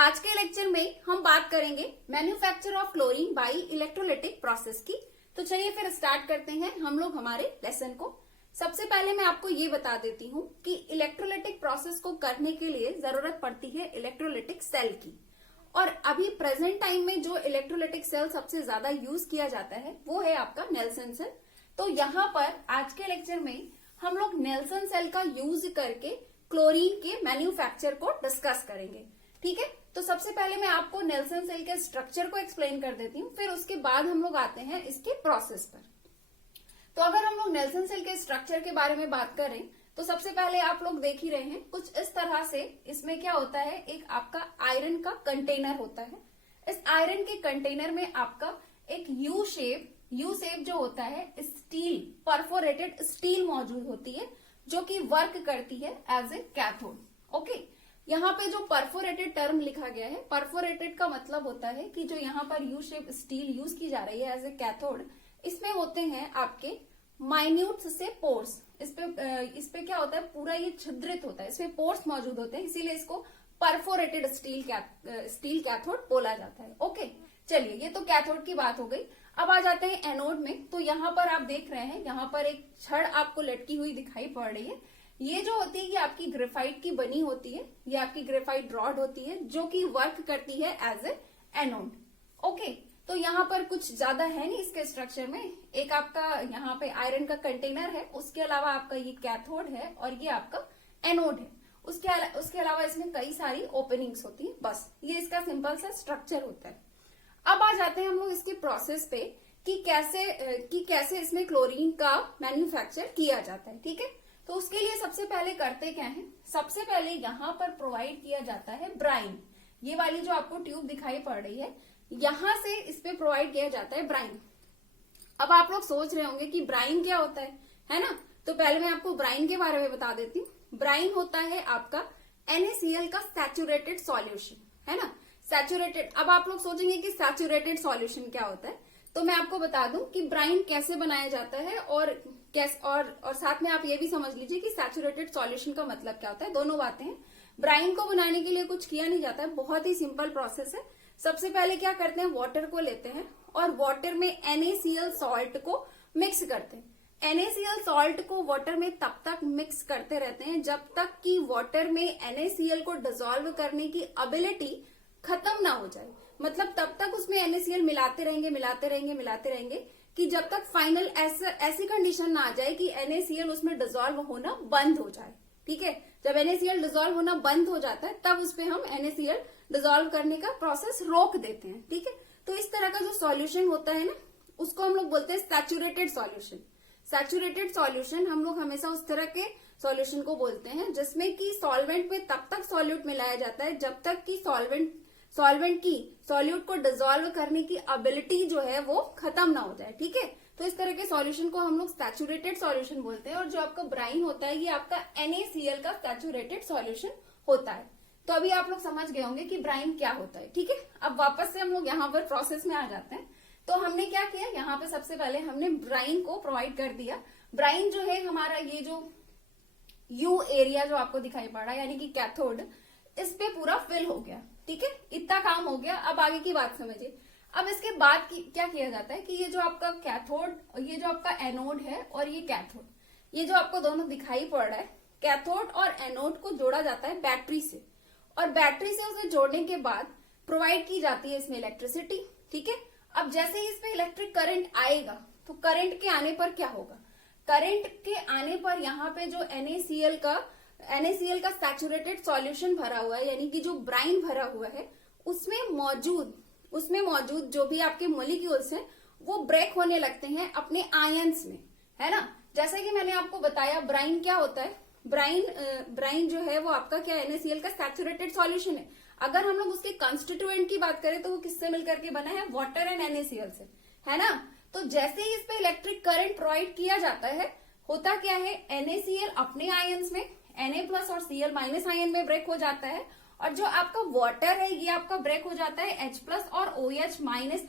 आज के लेक्चर में हम बात करेंगे manufacture of chlorine by electrolytic process की। तो चलिए फिर स्टार्ट करते हैं हम लोग हमारे लेसन को। सबसे पहले मैं आपको ये बता देती हूँ कि इलेक्ट्रोलिटिक प्रोसेस को करने के लिए जरूरत पड़ती है इलेक्ट्रोलिटिक सेल की। और अभी प्रेजेंट टाइम में जो इलेक्ट्रोलिटिक सेल सबसे ज्यादा यूज किया जाता है वो है आपका नेल्सन सेल। तो यहाँ पर आज के लेक्चर में हम लोग नेल्सन सेल का यूज करके क्लोरीन के मैन्युफैक्चर को डिस्कस करेंगे। ठीक है, तो सबसे पहले मैं आपको नेल्सन सेल के स्ट्रक्चर को एक्सप्लेन कर देती हूँ, फिर उसके बाद हम लोग आते हैं इसके प्रोसेस पर। तो अगर हम लोग नेल्सन सेल के स्ट्रक्चर के बारे में बात करें तो सबसे पहले आप लोग देख ही रहे हैं कुछ इस तरह से। इसमें क्या होता है, एक आपका आयरन का कंटेनर होता है। इस आयरन के कंटेनर में आपका एक यू शेप जो होता है स्टील, परफोरेटेड स्टील मौजूद होती है जो कि वर्क करती है एज ए कैथोड। ओके, यहाँ पे जो परफोरेटेड टर्म लिखा गया है, परफोरेटेड का मतलब होता है कि जो यहाँ पर यू शेप स्टील यूज की जा रही है एज ए कैथोड, इसमें होते हैं आपके माइन्यूट से पोर्स। इस पे क्या होता है, पूरा ये छिद्रित होता है, इसमें पोर्स मौजूद होते हैं, इसीलिए इसको परफोरेटेड स्टील कैथोड बोला जाता है। ओके, चलिए ये तो कैथोड की बात हो गई। अब आ जाते हैं एनोड में। तो यहाँ पर आप देख रहे हैं, यहाँ पर एक छड़ आपको लटकी हुई दिखाई पड़ रही है। ये जो होती है ये आपकी ग्रेफाइट की बनी होती है, ये आपकी ग्रेफाइट रॉड होती है जो कि वर्क करती है एज ए एनोड। ओके, तो यहाँ पर कुछ ज्यादा है नहीं इसके स्ट्रक्चर में। एक आपका यहाँ पे आयरन का कंटेनर है, उसके अलावा आपका ये कैथोड है और ये आपका एनोड है। उसके अलावा इसमें कई सारी ओपनिंग्स होती है। बस ये इसका सिंपल सा स्ट्रक्चर होता है। अब आ जाते हैं हम लोग इसके प्रोसेस पे कि कैसे इसमें क्लोरीन का मैन्युफैक्चर किया जाता है। ठीक है, तो उसके लिए सबसे पहले करते क्या है, सबसे पहले यहाँ पर प्रोवाइड किया जाता है ब्राइन। ये वाली जो आपको ट्यूब दिखाई पड़ रही है, यहां से इस पे प्रोवाइड किया जाता है ब्राइन। अब आप लोग सोच रहे होंगे कि ब्राइन क्या होता है ना। तो पहले मैं आपको ब्राइन के बारे में बता देती हूँ। ब्राइन होता है आपका NaCl का सैचुरेटेड सॉल्यूशन, है ना, सैचुरेटेड। अब आप लोग सोचेंगे कि सैचुरेटेड सॉल्यूशन क्या होता है, तो मैं आपको बता दूं कि ब्राइन कैसे बनाया जाता है और साथ में आप ये भी समझ लीजिए कि सैचुरेटेड सॉल्यूशन का मतलब क्या होता है। दोनों बातें हैं। ब्राइन को बनाने के लिए कुछ किया नहीं जाता है, बहुत ही सिंपल प्रोसेस है। सबसे पहले क्या करते हैं, वाटर को लेते हैं और वाटर में NaCl सॉल्ट को मिक्स करते हैं। NaCl सॉल्ट को वाटर में तब तक मिक्स करते रहते हैं जब तक कि वाटर में NaCl को डिसॉल्व करने की एबिलिटी खत्म ना हो जाए। मतलब तब तक उसमें NaCl मिलाते रहेंगे कि जब तक फाइनल ऐसी कंडीशन ना आ जाए कि NaCl उसमें डिसॉल्व होना बंद हो जाए। ठीक है, जब NaCl डिसॉल्व होना बंद हो जाता है तब उसपे हम NaCl डिसॉल्व करने का प्रोसेस रोक देते हैं। ठीक है, तो इस तरह का जो सॉल्यूशन होता है ना, उसको हम लोग बोलते हैं सैचुरेटेड सॉल्यूशन। सैचुरेटेड सॉल्यूशन हम लोग हमेशा उस तरह के सॉल्यूशन को बोलते हैं जिसमें कि सॉल्वेंट में तब तक सॉल्यूट मिलाया जाता है जब तक कि सॉल्वेंट की सॉल्यूट को डिसॉल्व करने की एबिलिटी जो है वो खत्म ना हो जाए। ठीक है, तो इस तरह के सॉल्यूशन को हम लोग सैचुरेटेड सॉल्यूशन बोलते हैं। और जो आपका ब्राइन होता है ये आपका NaCl का सैचुरेटेड सॉल्यूशन होता है। तो अभी आप लोग समझ गए होंगे कि ब्राइन क्या होता है। ठीक है, अब वापस से हम लोग यहाँ पर प्रोसेस में आ जाते हैं। तो हमने क्या किया, यहाँ पे सबसे पहले हमने ब्राइन को प्रोवाइड कर दिया। ब्राइन जो है हमारा ये जो यू एरिया जो आपको दिखाई पड़ रहा है यानी कि कैथोड, इस पे पूरा फिल हो गया। ठीक है, इतना काम हो गया। अब आगे की बात समझिए। अब इसके बाद क्या किया जाता है कि ये जो आपका कैथोड, ये जो आपका एनोड है और ये कैथोड, ये जो आपको दोनों दिखाई पड़ रहा है, कैथोड और एनोड को जोड़ा जाता है बैटरी से। और बैटरी से उसे जोड़ने के बाद प्रोवाइड की जाती है इसमें इलेक्ट्रिसिटी। ठीक है, अब जैसे ही इसमें इलेक्ट्रिक करंट आएगा तो करंट के आने पर क्या होगा, करंट के आने पर यहाँ पे जो NaCl का सैचुरेटेड सॉल्यूशन भरा हुआ है यानी कि जो ब्राइन भरा हुआ है, उसमें मौजूद जो भी आपके मॉलिक्यूल्स हैं वो ब्रेक होने लगते हैं अपने आयंस में, है ना। जैसे कि मैंने आपको बताया ब्राइन क्या होता है, ब्राइन जो है वो आपका क्या NaCl का सैचुरेटेड सॉल्यूशन है। अगर हम लोग उसके कंस्टिट्यूएंट की बात करें तो वो किससे मिलकर के बना है, वाटर एंड NaCl से, है ना। तो जैसे ही इस पे इलेक्ट्रिक करंट प्रोवाइड किया जाता है, होता क्या है, NaCl अपने आयंस में Na+ और Cl- आयन में ब्रेक हो जाता है और जो आपका वाटर है ये आपका ब्रेक हो जाता है H+ और OH-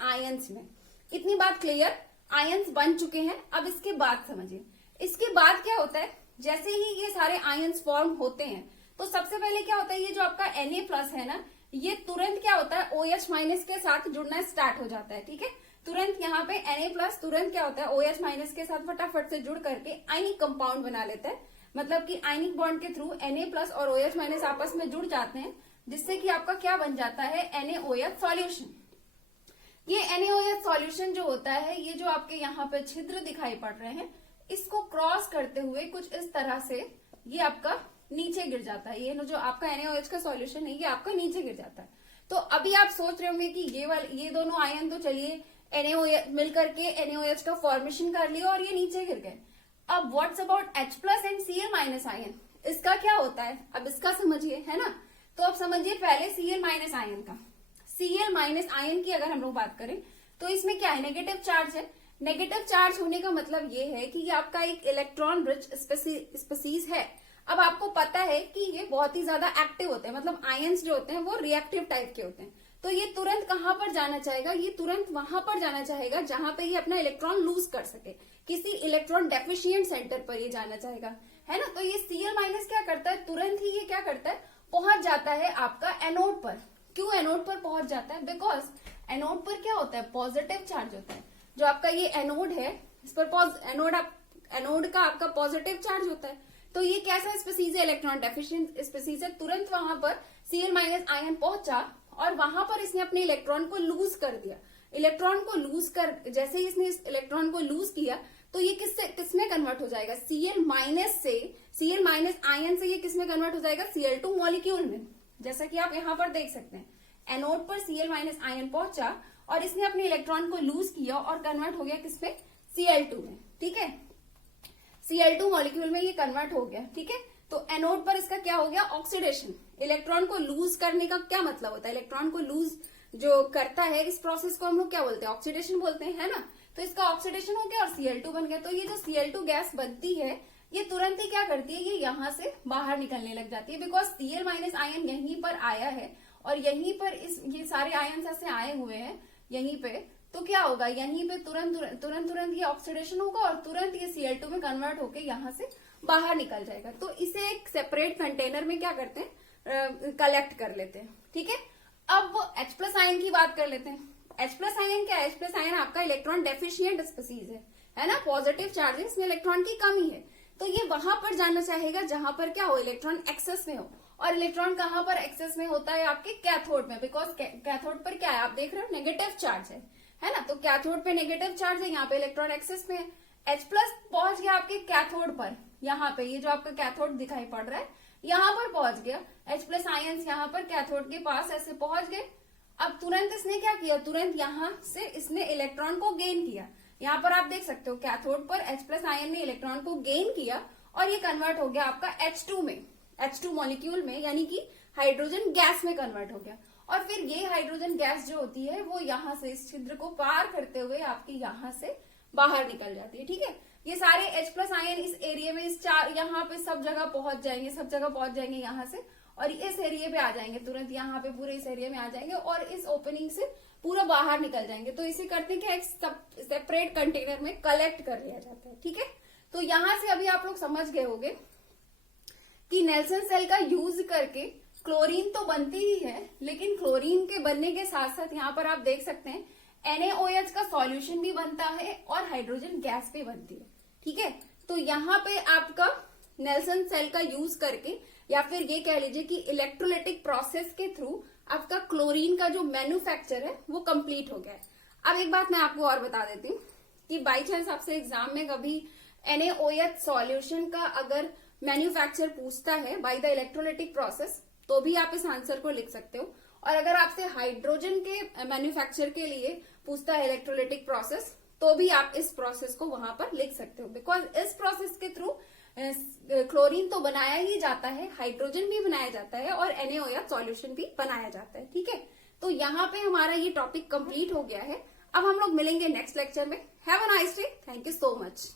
आयंस में। इतनी बात क्लियर, आयंस बन चुके हैं। अब इसके बाद समझिए, इसके बाद क्या होता है, जैसे ही ये सारे आयंस फॉर्म होते हैं तो सबसे पहले क्या होता है, ये जो आपका Na+ है ना, ये तुरंत क्या होता है, OH माइनस के साथ जुड़ना स्टार्ट हो जाता है। ठीक है, तुरंत यहाँ पे Na+ तुरंत क्या होता है, OH माइनस के साथ फटाफट से जुड़ करके आयनिक कंपाउंड बना लेता है। मतलब कि आयनिक बॉन्ड के थ्रू Na+ और OH माइनस आपस में जुड़ जाते हैं, जिससे कि आपका क्या बन जाता है, NaOH सॉल्यूशन। ये NaOH सॉल्यूशन जो होता है, ये जो आपके यहाँ पे छिद्र दिखाई पड़ रहे हैं, इसको क्रॉस करते हुए कुछ इस तरह से ये आपका नीचे गिर जाता है। ये जो आपका NaOH का सॉल्यूशन है, ये आपका नीचे गिर जाता है। तो अभी आप सोच रहे होंगे कि ये दोनों आयन तो चलिए NaOH मिलकर के NaOH का फॉर्मेशन कर लिया और ये नीचे गिर गए। अब what's about H+ and Cl- ion, इसका क्या होता है, अब इसका समझिए, है ना। तो अब समझिए पहले Cl- आयन का। Cl- आयन की अगर हम लोग बात करें तो इसमें क्या है, नेगेटिव चार्ज है। नेगेटिव चार्ज होने का मतलब ये है कि ये आपका एक इलेक्ट्रॉन रिच स्पीसीज है। अब आपको पता है कि ये बहुत ही ज्यादा एक्टिव होते हैं, मतलब आयंस जो होते हैं वो रिएक्टिव टाइप के होते हैं। तो ये तुरंत कहां पर जाना चाहेगा, ये तुरंत वहां पर जाना चाहेगा जहां पे ये अपना इलेक्ट्रॉन लूज कर सके, किसी इलेक्ट्रॉन डेफिशिएंट सेंटर पर ये जाना चाहेगा, है ना। तो ये Cl- क्या करता है, तुरंत ही ये क्या करता है, पहुंच जाता है आपका एनोड पर। क्यों एनोड पर पहुंच जाता है, बिकॉज एनोड पर क्या होता है, पॉजिटिव चार्ज होता है। जो आपका ये एनोड है, इस पर एनोड का आपका पॉजिटिव चार्ज होता है। तो ये कैसा स्पीसीज है, इलेक्ट्रॉन डेफिशिएंट स्पीसीज है। तुरंत वहां पर Cl- आयन पहुंचा और वहां पर इसने अपने इलेक्ट्रॉन को लूज कर दिया। इलेक्ट्रॉन को लूज कर, जैसे ही इसने इस इलेक्ट्रॉन को लूज किया तो ये किसमें कन्वर्ट हो जाएगा, Cl- आयन से ये किसमें कन्वर्ट हो जाएगा, Cl2 मॉलिक्यूल में। जैसा कि आप यहाँ पर देख सकते हैं, एनोड पर Cl- आयन पहुंचा और इसने अपने इलेक्ट्रॉन को लूज किया और कन्वर्ट हो गया किसमें, Cl2 में। ठीक है, Cl2 मॉलिक्यूल में ये कन्वर्ट हो गया। ठीक है, तो एनोड पर इसका क्या हो गया, ऑक्सीडेशन। इलेक्ट्रॉन को लूज करने का क्या मतलब होता है, इलेक्ट्रॉन को लूज जो करता है इस प्रोसेस को हम लोग क्या बोलते हैं, ऑक्सीडेशन बोलते हैं, है ना। तो इसका ऑक्सीडेशन हो गया और Cl2 बन गया। तो ये जो Cl2 गैस बनती है, ये तुरंत ही क्या करती है, ये यहाँ से बाहर निकलने लग जाती है। बिकॉज Cl- आयन यहीं पर आया है और यहीं पर ये सारे आयन ऐसे आए हुए हैं यहीं पे। तो क्या होगा, यहीं पे तुरंत ये ऑक्सीडेशन होगा और तुरंत ये Cl2 में कन्वर्ट होके यहाँ से बाहर निकल जाएगा। तो इसे एक सेपरेट कंटेनर में क्या करते हैं, कलेक्ट कर लेते हैं। ठीक है, अब H+ आयन की बात कर लेते हैं। H+ आयन क्या है, H+ आयन आपका इलेक्ट्रॉन डेफिशिएंट स्पीसीज है ना। पॉजिटिव चार्जेस में इलेक्ट्रॉन की कमी है, तो ये वहां पर जाना चाहेगा जहां पर क्या हो, इलेक्ट्रॉन एक्सेस में हो। और इलेक्ट्रॉन कहां पर एक्सेस में होता है, आपके कैथोड में। बिकॉज कैथोड पर क्या है, आप देख रहे हो, नेगेटिव चार्ज है ना। तो कैथोड पे नेगेटिव चार्ज है, यहाँ पे इलेक्ट्रॉन एक्सेस में है। H+ पहुंच गया आपके कैथोड पर, यहाँ पे ये जो आपका कैथोड दिखाई पड़ रहा है यहाँ पर पहुंच गया। H+ आयंस यहाँ पर कैथोड के पास ऐसे पहुंच गए। अब तुरंत इसने क्या किया, तुरंत यहाँ से इसने इलेक्ट्रॉन को गेन किया। यहाँ पर आप देख सकते हो कैथोड पर H+ आयन ने इलेक्ट्रॉन को गेन किया और ये कन्वर्ट हो गया आपका H2 में, H2 मॉलिक्यूल में, यानी कि हाइड्रोजन गैस में कन्वर्ट हो गया। और फिर ये हाइड्रोजन गैस जो होती है वो यहाँ से इस छिद्र को पार करते हुए आपकी यहाँ से बाहर निकल जाती है। ठीक है, ये सारे H+ आयन इस एरिया में, यहाँ पे सब जगह पहुंच जाएंगे यहाँ से, और इस एरिया पे आ जाएंगे, तुरंत यहाँ पे पूरे इस एरिया में आ जाएंगे और इस ओपनिंग से पूरा बाहर निकल जाएंगे। तो इसे करते हैं क्या, एक सेपरेट कंटेनर में कलेक्ट कर लिया जाता है। ठीक है, तो यहाँ से अभी आप लोग समझ गए होंगे कि नेल्सन सेल का यूज करके क्लोरीन तो बनती ही है, लेकिन क्लोरीन के बनने के साथ साथ यहाँ पर आप देख सकते हैं NaOH का सॉल्यूशन भी बनता है और हाइड्रोजन गैस भी बनती है। ठीक है, तो यहाँ पे आपका नेल्सन सेल का यूज करके, या फिर ये कह लीजिए कि इलेक्ट्रोलाइटिक प्रोसेस के थ्रू आपका क्लोरीन का जो मैन्युफैक्चर है वो कंप्लीट हो गया है। अब एक बात मैं आपको और बता देती हूँ कि बाई चांस आपसे एग्जाम में कभी NaOH सॉल्यूशन का अगर मैन्युफैक्चर पूछता है बाय द इलेक्ट्रोलाइटिक प्रोसेस, तो भी आप इस आंसर को लिख सकते हो। और अगर आपसे हाइड्रोजन के मैन्युफैक्चर के लिए पूछता है इलेक्ट्रोलाइटिक प्रोसेस, तो भी आप इस प्रोसेस को वहां पर लिख सकते हो। बिकॉज इस प्रोसेस के थ्रू क्लोरीन तो बनाया ही जाता है, हाइड्रोजन भी बनाया जाता है और NaOH सॉल्यूशन भी बनाया जाता है। ठीक है, तो यहाँ पे हमारा ये टॉपिक कंप्लीट हो गया है। अब हम लोग मिलेंगे नेक्स्ट लेक्चर में। Have a nice day, thank you so much.